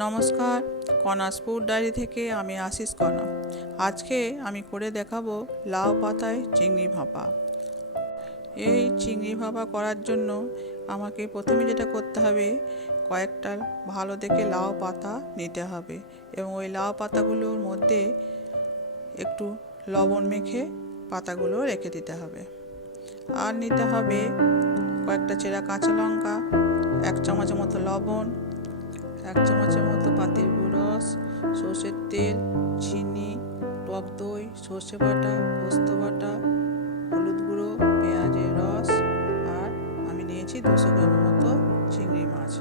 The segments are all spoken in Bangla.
নমস্কার, কনাসপুর ডায়েরি থেকে আমি আশিস কনা আজকে আমি করে দেখাবো লাউ পাতায় চিংড়ি ভাপা। এই চিংড়ি ভাপা করার জন্য আমাকে প্রথমে যেটা করতে হবে, কয়েকটা ভালো দেখে লাউ পাতা নিতে হবে এবং ওই লাউ পাতাগুলোর মধ্যে একটু লবণ মেখে পাতাগুলো রেখে দিতে হবে। আর নিতে হবে কয়েকটা চেরা কাঁচা লঙ্কা, এক চামচের মতো লবণ এক চামচের মতো পাতির রস, সর্ষের তেল, চিনি, টক দই, সর্ষে বাটা, পোস্ত বাটা, হলুদ গুঁড়ো, পেঁয়াজের রস আর আমি নিয়েছি দুশো গ্রামের মতো চিংড়ি মাছ।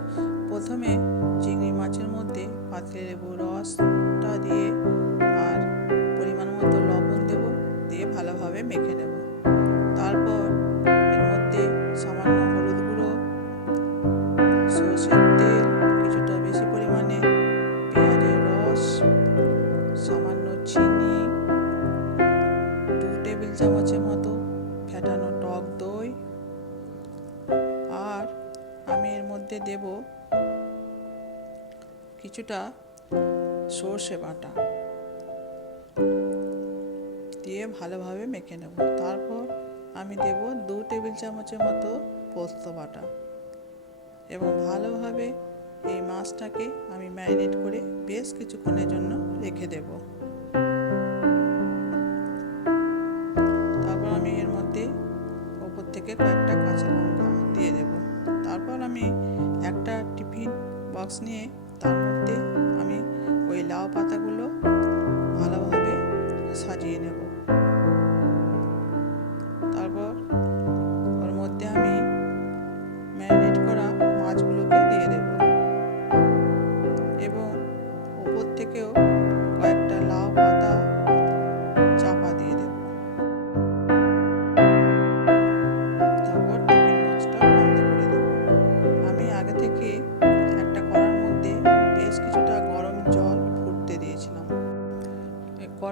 প্রথমে চিংড়ি মাছের মধ্যে পাতিলের লেবু চামচের মতো ফেটানো টক দই। আর আমি এর মধ্যে দেব কিছুটা সর্ষে বাটা। দিয়ে ভালোভাবে মেখে নেব। তারপর আমি দেব দু টেবিল চামচের মতো পোস্ত বাটা। এবং ভালোভাবে এই মাছটাকে আমি ম্যারিনেট করে বেশ কিছুক্ষণের জন্য রেখে দেব। আমি একটা টিফিন বক্স নিয়ে তার মধ্যে আমি ওই লাউ পাতাগুলো ভালোভাবে সাজিয়ে নেব। তারপর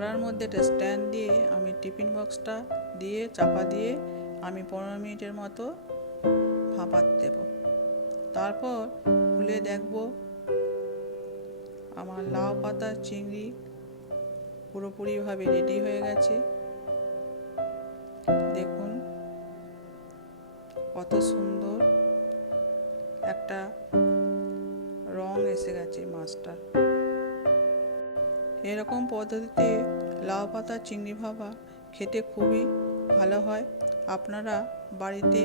কড়ার মধ্যে একটা স্ট্যান্ড দিয়ে আমি টিফিন বক্সটা দিয়ে, চাপা দিয়ে আমি পনেরো মিনিটের মতো ভাপাতে দেব। তারপর খুলে দেখব আমার লাউ পাতা, চিংড়ি পুরোপুরিভাবে রেডি হয়ে গেছে। দেখুন কত সুন্দর একটা রং এসে গেছে মাছটার। এরকম পদ্ধতিতে লাউ পাতা, চিংড়ি ভাপা খেতে খুবই ভালো হয়। আপনারা বাড়িতে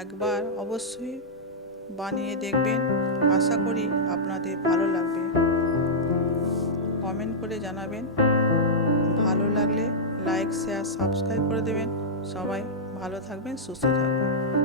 একবার অবশ্যই বানিয়ে দেখবেন। আশা করি আপনাদের ভালো লাগবে। কমেন্ট করে জানাবেন। ভালো লাগলে লাইক, শেয়ার, সাবস্ক্রাইব করে দেবেন। সবাই ভালো থাকবেন, সুস্থ থাকবেন।